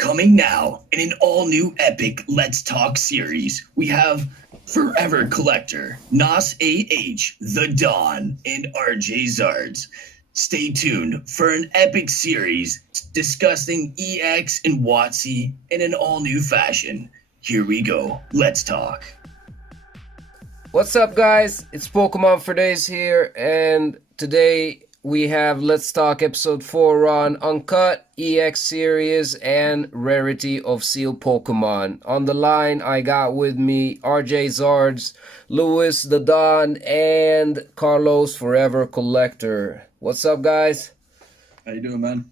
Coming now in an all new epic Let's Talk series, we have Forever Collector, Nas AH, The Dawn, and RJ Zards. Stay tuned for an epic series discussing EX and WotC in an all new fashion. Here we go. Let's talk. What's up, guys? It's Pokemon for Days here, and today we have Let's Talk episode 4 on Uncut, EX series, and Rarity of Sealed Pokemon. On the line, I got with me RJ Zards, Lewis the Don, and Carlos Forever Collector. What's up, guys? How you doing, man?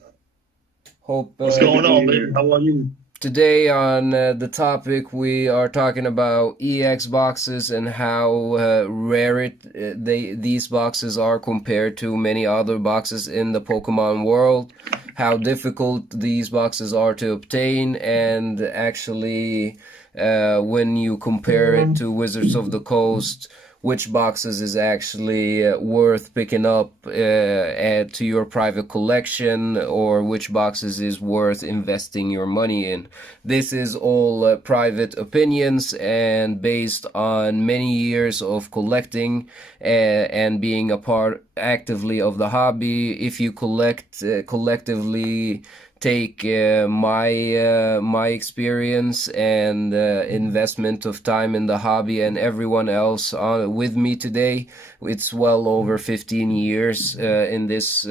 Hope What's going on, man? How are you? Today on the topic, we are talking about EX boxes and how these boxes are compared to many other boxes in the Pokemon world, how difficult these boxes are to obtain, and actually when you compare it to Wizards of the Coast, which boxes is actually worth picking up add to your private collection, or which boxes is worth investing your money in. This is all private opinions and based on many years of collecting and being a part actively of the hobby. If you collect collectively take my experience and investment of time in the hobby and everyone else with me today, it's well over 15 years in this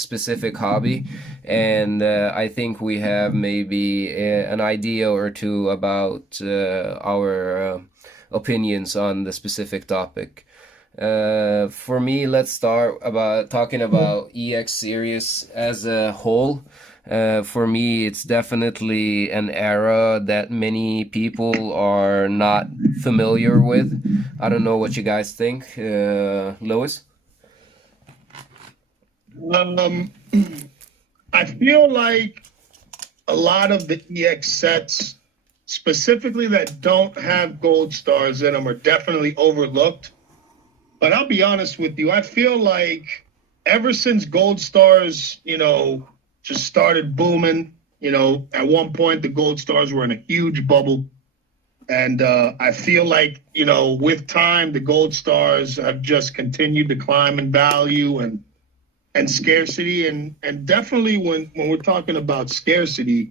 specific hobby, and I think we have maybe an idea or two about our opinions on the specific topic. For me, let's start about talking about EX series as a whole. For me, it's definitely an era that many people are not familiar with. I don't know what you guys think. Lewis? I feel like a lot of the EX sets, specifically that don't have gold stars in them, are definitely overlooked. But I'll be honest with you, I feel like ever since gold stars, just started booming. At one point the gold stars were in a huge bubble. And I feel like, with time, the gold stars have just continued to climb in value and scarcity. And definitely when we're talking about scarcity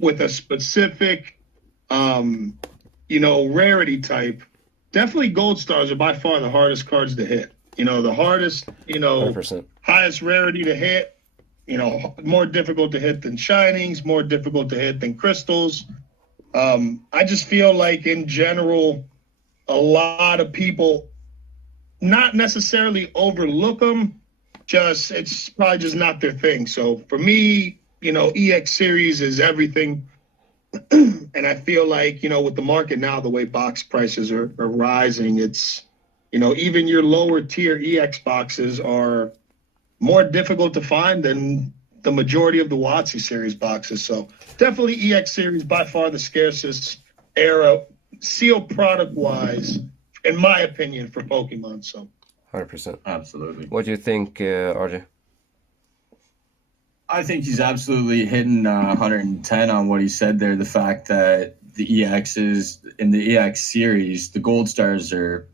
with a specific, rarity type, definitely gold stars are by far the hardest cards to hit. The hardest, 100%. Highest rarity to hit. More difficult to hit than shinings, more difficult to hit than crystals. I just feel like in general, a lot of people not necessarily overlook them, it's probably just not their thing. So for me, EX series is everything. And I feel like, with the market now, the way box prices are rising, it's, even your lower tier EX boxes are more difficult to find than the majority of the WotC series boxes. So definitely EX series, by far the scarcest era, sealed product wise, in my opinion, for Pokemon. So 100%. Absolutely. What do you think, RJ? I think he's absolutely hitting 110 on what he said there. The fact that the EXs in the EX series, the gold stars are,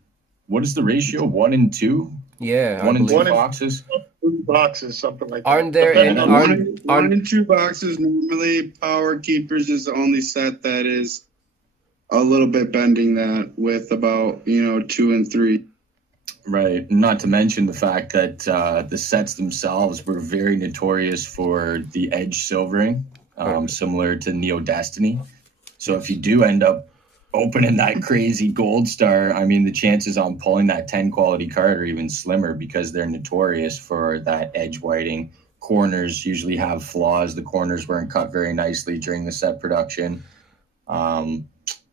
what is the ratio? 1 and 2? Yeah, One and two One and- boxes. boxes, something like that. Aren't there Depending any- on- One and two boxes. Normally, Power Keepers is the only set that is a little bit bending that with about 2 and 3. Right. Not to mention the fact that the sets themselves were very notorious for the edge silvering, similar to Neo Destiny. So if you do end up opening that crazy gold star, I mean, the chances on pulling that 10 quality card are even slimmer because they're notorious for that edge whiting. Corners usually have flaws. The corners weren't cut very nicely during the set production.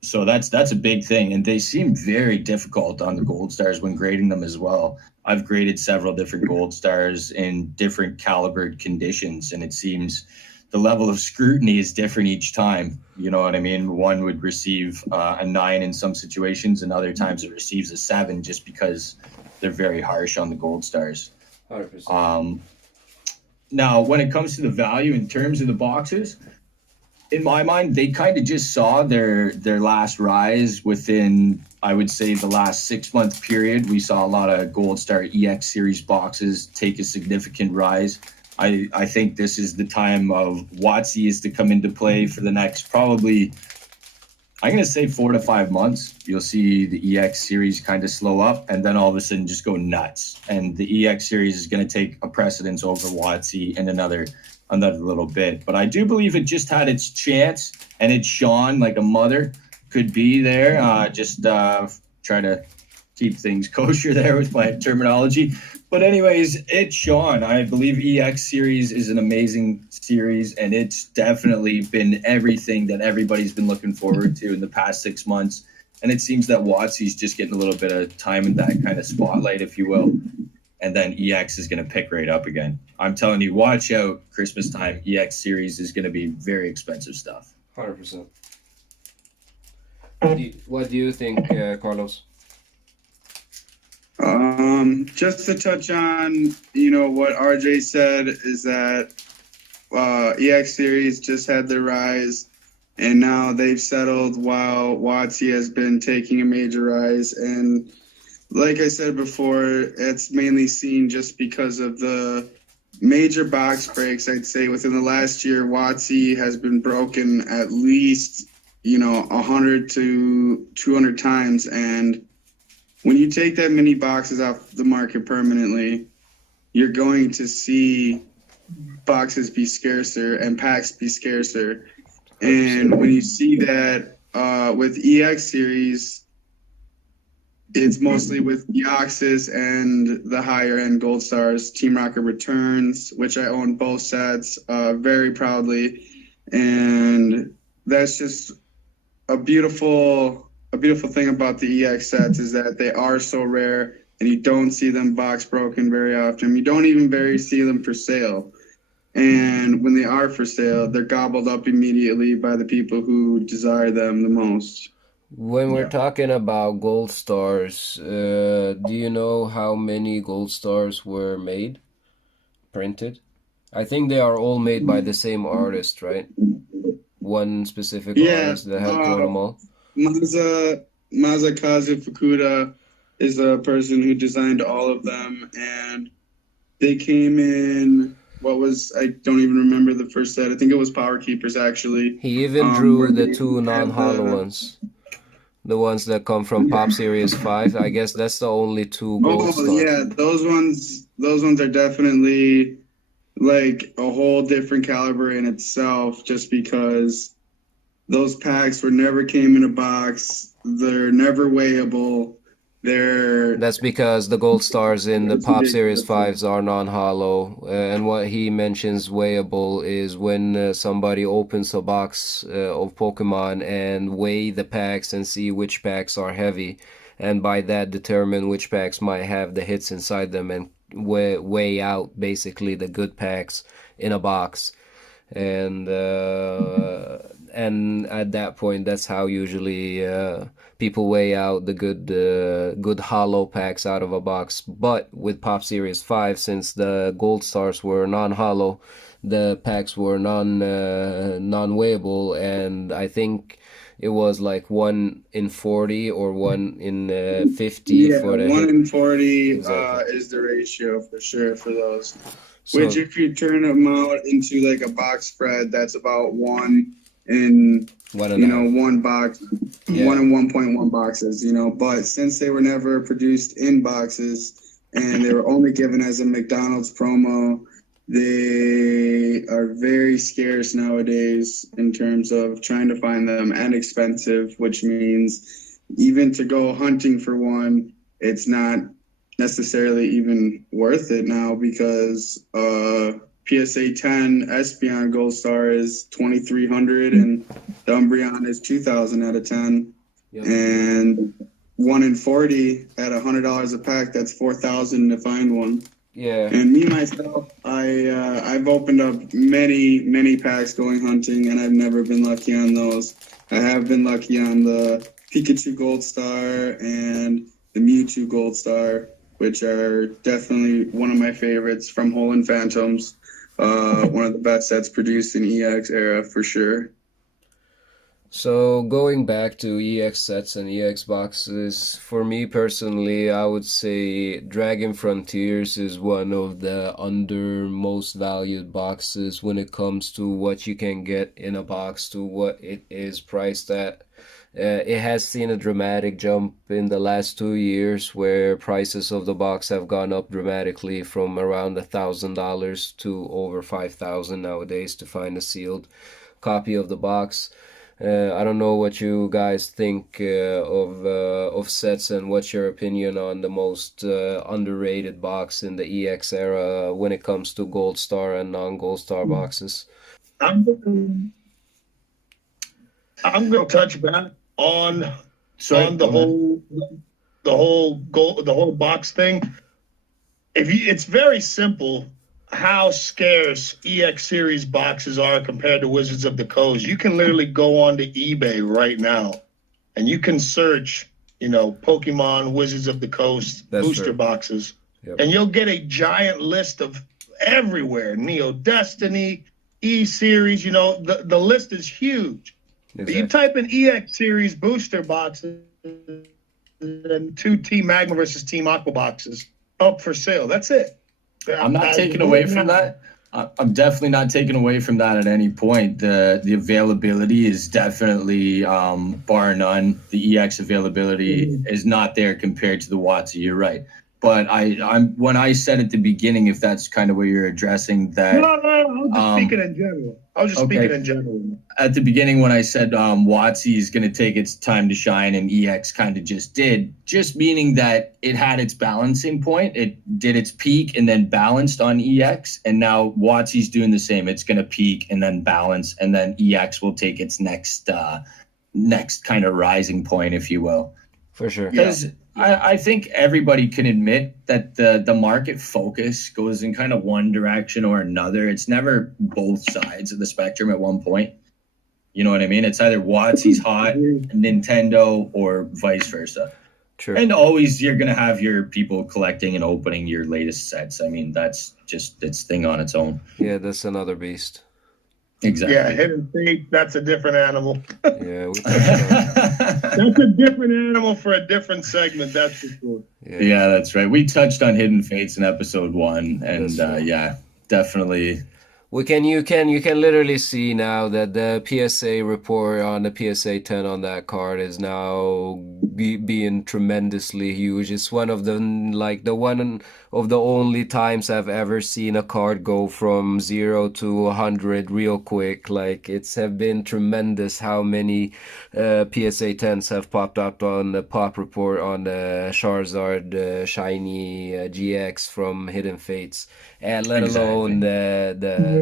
So that's a big thing. And they seem very difficult on the gold stars when grading them as well. I've graded several different gold stars in different calibered conditions, and it seems the level of scrutiny is different each time. You know what I mean? One would receive a 9 in some situations, and other times it receives a 7 just because they're very harsh on the gold stars. 100%. Now, when it comes to the value in terms of the boxes, in my mind, they kind of just saw their last rise within, I would say, the last 6 month period. We saw a lot of Gold Star EX series boxes take a significant rise. I think this is the time of WotC is to come into play for the next probably, I'm going to say 4 to 5 months. You'll see the EX series kind of slow up and then all of a sudden just go nuts. And the EX series is going to take a precedence over WotC in another little bit. But I do believe it just had its chance, and it shone like a mother could be there. Try to keep things kosher there with my terminology. But anyways, it shone. I believe EX series is an amazing series, and it's definitely been everything that everybody's been looking forward to in the past 6 months. And it seems that WotC's just getting a little bit of time in that kind of spotlight, if you will. And then EX is going to pick right up again. I'm telling you, watch out, Christmas time. EX series is going to be very expensive stuff. 100%. What do you think, Carlos? Just to touch on, what RJ said is that EX series just had their rise, and now they've settled while WotC has been taking a major rise. And like I said before, it's mainly seen just because of the major box breaks. I'd say within the last year, WotC has been broken at least, 100 to 200 times. And when you take that many boxes off the market permanently, you're going to see boxes be scarcer and packs be scarcer. And when you see that with EX series, it's mostly with Deoxys and the higher end Gold Stars, Team Rocket Returns, which I own both sets very proudly. And that's just a beautiful thing about the EX sets is that they are so rare, and you don't see them box broken very often. You don't even see them for sale. And when they are for sale, they're gobbled up immediately by the people who desire them the most. When we're talking about gold stars, do you know how many gold stars were printed? I think they are all made by the same artist, right? One specific artist that has drawn them all. Masakazu Fukuda is a person who designed all of them, and they came in, I don't even remember the first set. I think it was Power Keepers, actually. He even drew the two non-hollow ones. The ones that come from Pop Series 5. I guess that's the only two gold stars. Yeah, those ones are definitely like a whole different caliber in itself, just because those packs never came in a box. They're never weighable. That's because the gold stars in the Pop Series 5s are non-hollow, and what he mentions weighable is when somebody opens a box of Pokemon and weigh the packs and see which packs are heavy, and by that determine which packs might have the hits inside them, and weigh out basically the good packs in a box. And at that point, that's how usually people weigh out the good hollow packs out of a box. But with Pop Series 5, since the gold stars were non-hollow, the packs were non-weighable, and I think it was like 1 in 40 or 1 in 50 for the 1 in 40 Exactly. is the ratio for sure for those. So, Which, if you turn them out into like a box spread, that's about 1 in one box, 1 in 1.1 boxes. But since they were never produced in boxes and they were only given as a McDonald's promo, they are very scarce nowadays in terms of trying to find them, and expensive, which means even to go hunting for one, it's not necessarily even worth it now, because PSA 10 Espeon Gold Star is 2,300 and the Umbreon is 2,000 out of 10. yeah. And 1 in 40 at $100 a pack, that's 4,000 to find one. Yeah. And me myself, I've opened up many packs going hunting, and I've never been lucky on those. I have been lucky on the Pikachu Gold Star and the Mewtwo Gold Star, which are definitely one of my favorites from Hole and Phantoms. One of the best sets produced in EX era for sure. So going back to EX sets and EX boxes, for me personally, I would say Dragon Frontiers is one of the under most valued boxes when it comes to what you can get in a box to what it is priced at. It has seen a dramatic jump in the last 2 years where prices of the box have gone up dramatically from around $1,000 to over 5,000 nowadays to find a sealed copy of the box. I don't know what you guys think of sets and what's your opinion on the most underrated box in the EX era when it comes to Gold Star and non-Gold Star boxes. I'm gonna touch back on the whole box thing. It's very simple how scarce EX series boxes are compared to Wizards of the Coast. You can literally go on to eBay right now and you can search, Pokemon Wizards of the Coast booster boxes. Yep. And you'll get a giant list of everywhere. Neo Destiny, E series, the list is huge. Exactly. You type in EX series booster boxes and 2 Team Magma versus Team Aqua boxes up for sale. That's it. I'm not taking away from that. I'm definitely not taking away from that at any point. The availability is definitely, bar none. The EX availability is not there compared to the WotC. You're right. But I'm when I said at the beginning, if that's kind of what you're addressing, that no, I was just speaking in general. Speaking in general. At the beginning, when I said WotC is going to take its time to shine, and EX kind of just did, just meaning that it had its balancing point. It did its peak and then balanced on EX, and now WotC's doing the same. It's going to peak and then balance, and then EX will take its next kind of rising point, if you will. For sure. Because I think everybody can admit that the market focus goes in kind of one direction or another. It's never both sides of the spectrum at one point. You know what I mean? It's either WotC's hot, Nintendo, or vice versa. True. And always you're going to have your people collecting and opening your latest sets. I mean, that's just its thing on its own. Yeah, that's another beast. Exactly. Yeah, Hidden Fate, that's a different animal. Yeah, we touched on that's a different animal for a different segment, that's for sure. Yeah, that's right. We touched on Hidden Fates in episode 1, and yeah, definitely. You can literally see now that the PSA report on the PSA 10 on that card is now being tremendously huge. It's one of the only times I've ever seen a card go from 0 to 100 real quick. Like, it's have been tremendous how many PSA 10s have popped up on the pop report on the Charizard Shiny GX from Hidden Fates, and let alone the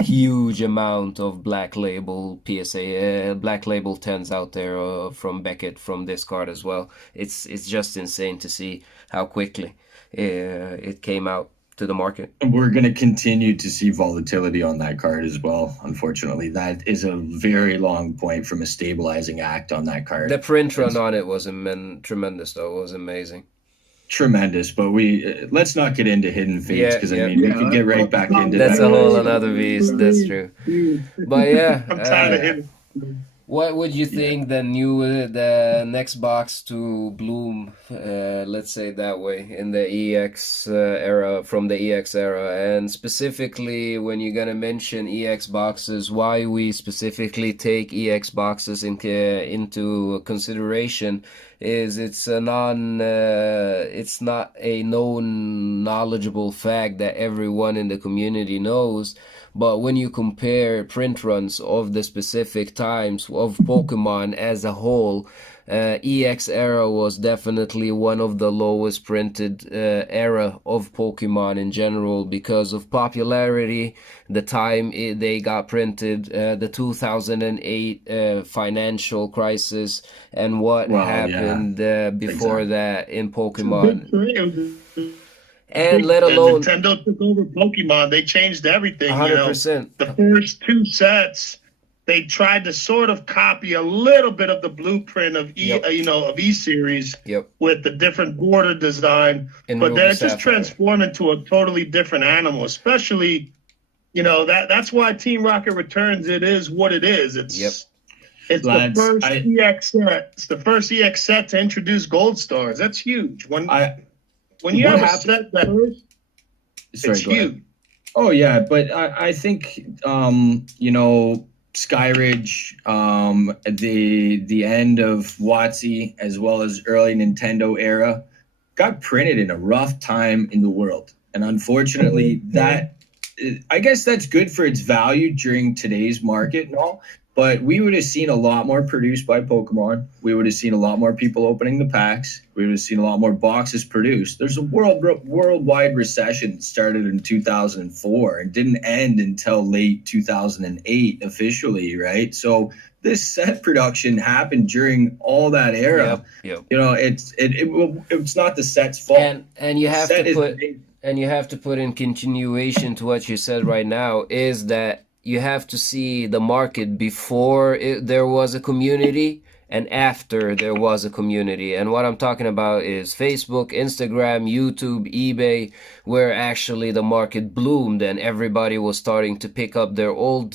huge amount of black label black label 10s out there from Beckett from this card as well. It's just insane to see how quickly it came out to the market. We're going to continue to see volatility on that card as well. Unfortunately, that is a very long point from a stabilizing act on that card. The print run on it was tremendous though. It was amazing. Tremendous, but let's not get into Hidden Fates, because we could get right back into that. That's a whole another beast. That's true. But yeah, I'm tired of Hidden. What would you think the next box to bloom, let's say that way, in the EX era, from the EX era, and specifically when you're gonna mention EX boxes, why we specifically take EX boxes into consideration is it's not a known knowledgeable fact that everyone in the community knows. But when you compare print runs of the specific times of Pokemon as a whole, EX era was definitely one of the lowest printed era of Pokemon in general because of popularity, the time they got printed, the 2008 financial crisis, and what happened before that in Pokemon. And let alone Nintendo took over Pokemon, they changed everything. 100%. The first 2 sets, they tried to sort of copy a little bit of the blueprint of E series with the different border design, but then it just transformed into a totally different animal. Especially, that's why Team Rocket Returns. It is what it is. It's the Lads, first EX set. It's the first EX set to introduce gold stars. That's huge. When you what have a happened- set that first, Sorry, it's go ahead. huge. Oh yeah, but I think you know, Skyridge, the end of WotC as well as early Nintendo era got printed in a rough time in the world, and unfortunately, that I guess that's good for its value during today's market and all. But we would have seen a lot more produced by Pokemon. We would have seen a lot more people opening the packs. We would have seen a lot more boxes produced. There's a worldwide recession that started in 2004 and didn't end until late 2008 officially, right? So this set production happened during all that era. Yep. You know, it's not the set's fault. And you have Set to is put made- and you have to put in continuation to what you said right now is that you have to see the market before there was a community and after there was a community. And what I'm talking about is Facebook, Instagram, YouTube, eBay, where actually the market bloomed and everybody was starting to pick up their old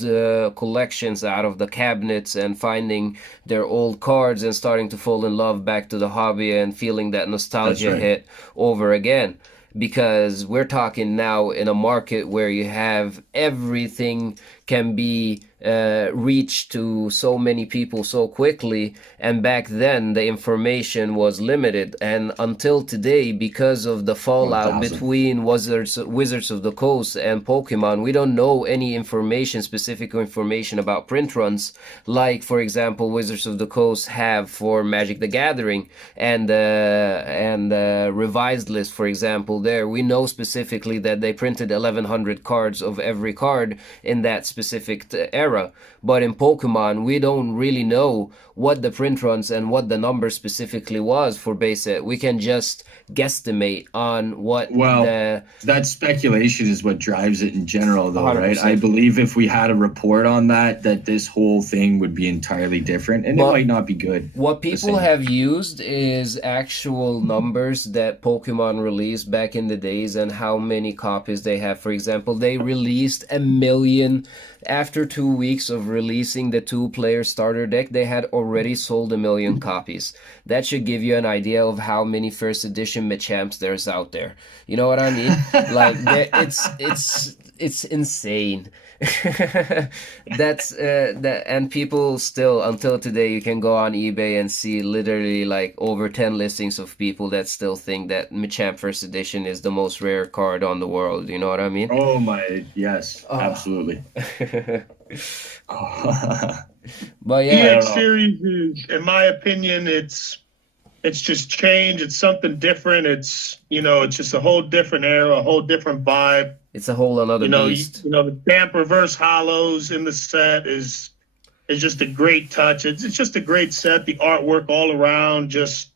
collections out of the cabinets and finding their old cards and starting to fall in love back to the hobby and feeling that nostalgia That's right. hit over again. Because we're talking now in a market where you have everything can be reached to so many people so quickly, and back then the information was limited, and until today, because of the fallout 1000. between Wizards of the Coast and Pokemon, we don't know any specific information about print runs, like for example Wizards of the Coast have for Magic the Gathering and revised list, for example. There we know specifically that they printed 1100 cards of every card in that specific era. But in Pokemon, we don't really know what the print runs and what the number specifically was for base set. We can just guesstimate on what that speculation is what drives it in general, though, 100%. right? I believe if we had a report on that this whole thing would be entirely different, and it might not be good. What people have used is actual numbers that Pokemon released back in the days and how many copies they have. For example, they released 1 million. After 2 weeks of releasing the 2-player starter deck, they had already sold 1 million copies. That should give you an idea of how many first edition Machamps there's out there. You know what I mean? Like it's insane. That's that, and people still until today you can go on eBay and see literally like over 10 listings of people that still think that Machamp first edition is the most rare card on the world. You know what I mean? Oh my, yes, absolutely. But yeah, EX series is, in my opinion, it's just change. It's something different. It's it's just a whole different era, a whole different vibe. It's a whole another beast. The damp reverse hollows in the set is just a great touch. It's just a great set. The artwork all around, just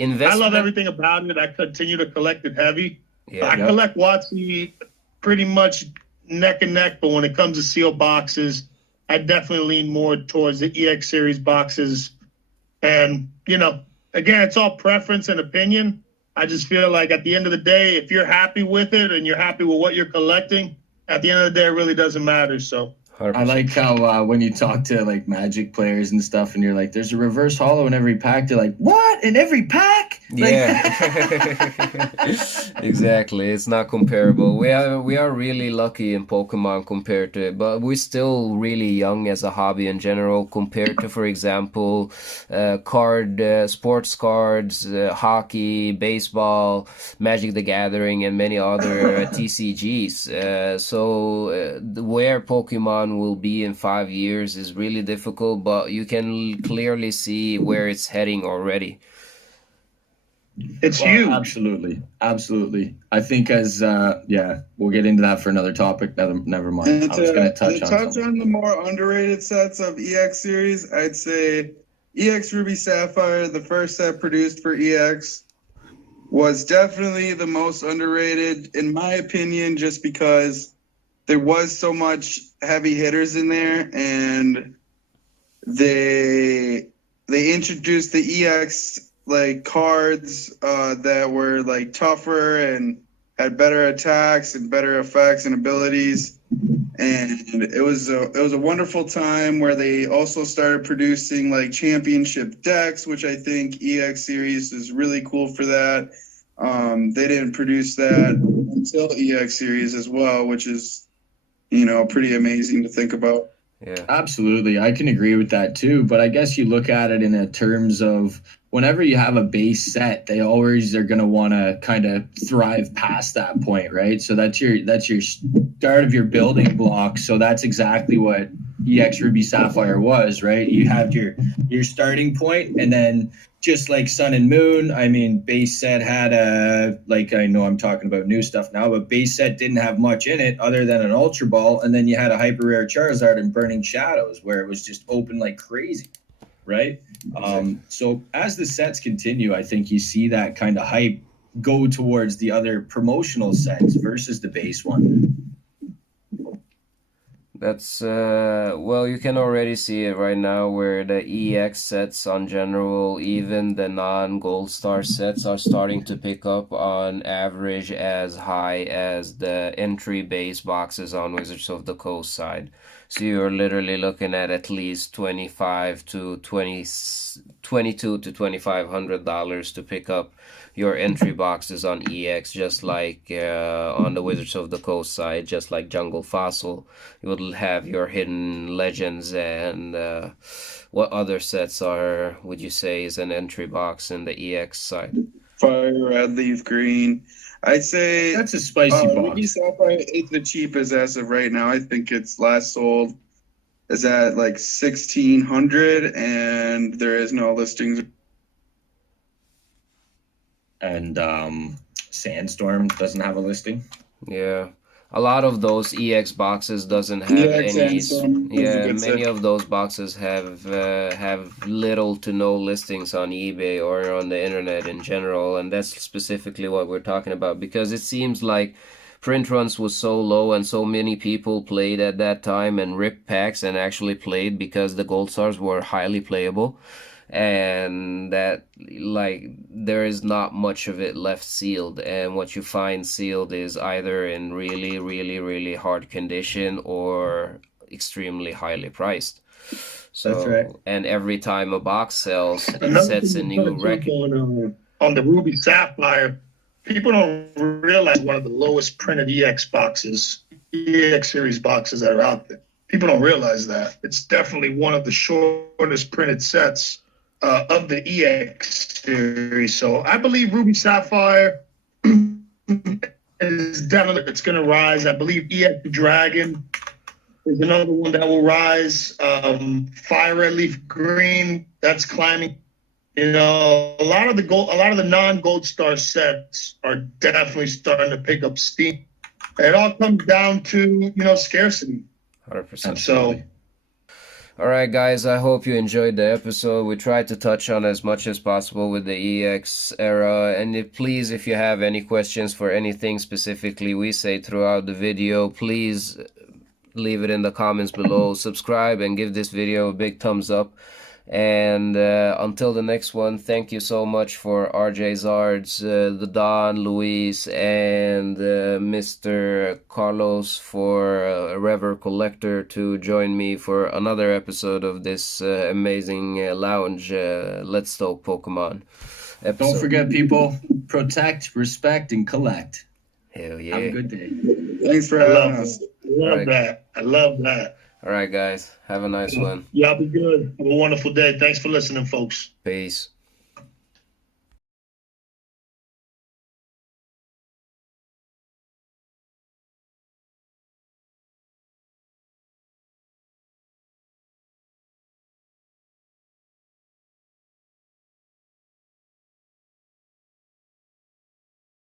I love everything about it. I continue to collect it heavy. I collect WotC pretty much neck and neck, but when it comes to sealed boxes, I definitely lean more towards the EX series boxes. And again, it's all preference and opinion. I just feel like at the end of the day, if you're happy with it and you're happy with what you're collecting, at the end of the day, it really doesn't matter. So 100%. I like how when you talk to like Magic players and stuff, and you're like, "There's a reverse hollow in every pack." They're like, "What? In every pack?" Yeah, exactly. It's not comparable. We are really lucky in Pokemon compared to it, but we're still really young as a hobby in general compared to, for example, sports cards, hockey, baseball, Magic the Gathering, and many other TCGs. So where Pokemon will be in 5 years is really difficult, but you can clearly see where it's heading already. It's huge. Absolutely. I think we'll get into that for another topic. Never mind. And I was going to touch on the more underrated sets of EX series, I'd say EX Ruby Sapphire, the first set produced for EX, was definitely the most underrated, in my opinion, just because there was so much heavy hitters in there, and they introduced the EX like cards that were like tougher and had better attacks and better effects and abilities. And it was a wonderful time where they also started producing like championship decks, which I think EX series is really cool for that. They didn't produce that until EX series as well, which is, pretty amazing to think about. Yeah. Absolutely. I can agree with that too. But I guess you look at it in a terms of whenever you have a base set, they always are going to want to kind of thrive past that point, right? So that's your start of your building block. So that's exactly what EX Ruby Sapphire was, right? You have your starting point, and then just like Sun and Moon, I mean, base set had I know I'm talking about new stuff now, but base set didn't have much in it other than an Ultra Ball, and then you had a hyper rare Charizard and Burning Shadows, where it was just open like crazy, right? So as the sets continue, I think you see that kind of hype go towards the other promotional sets versus the base one. That's well, you can already see it right now where the EX sets on general, even the non-gold star sets are starting to pick up on average as high as the entry base boxes on Wizards of the Coast side. So you're literally looking at least 25 to 20, $22 to $2,500 to pick up your entry boxes on EX, just like on the Wizards of the Coast side, just like Jungle Fossil. You will have your hidden legends, and what other sets would you say is an entry box in the EX side? Fire Red, Leaf Green. I'd say That's a spicy Ruby box. Sapphire is the cheapest as of right now. I think its last sold is at like 1,600, and there is no listings. And Sandstorm doesn't have a listing. Yeah. A lot of those EX boxes doesn't have EX any. and some is a Yeah, good many set. of those boxes have little to no listings on eBay or on the internet in general, and that's specifically what we're talking about, because it seems like print runs was so low and so many people played at that time and ripped packs and actually played because the gold stars were highly playable, and that like there is not much of it left sealed, and what you find sealed is either in really really really hard condition or extremely highly priced. So That's right. and every time a box sells, it Another sets a thing to new touch record. on the Ruby Sapphire, people don't realize one of the lowest printed EX boxes, EX series boxes that are out there. People don't realize that. It's definitely one of the shortest printed sets of the EX series. So I believe Ruby Sapphire is definitely, it's going to rise. I believe EX Dragon is another one that will rise. Fire Red Leaf Green, that's climbing. A lot of the non-gold star sets are definitely starting to pick up steam. It all comes down to, scarcity. 100%. So, All right, guys, I hope you enjoyed the episode. We tried to touch on as much as possible with the EX era. And please, if you have any questions for anything specifically we say throughout the video, please leave it in the comments below. Subscribe and give this video a big thumbs up. And until the next one, thank you so much for RJ Zards, the Don, Luis, and Mr. Carlos for Rever Collector to join me for another episode of this amazing lounge Let's Talk Pokemon episode. Don't forget, people, protect, respect, and collect. Hell yeah. Have a good day. Thanks for having us. I love that. All right, guys. Have a nice one. Y'all be good. Have a wonderful day. Thanks for listening, folks. Peace.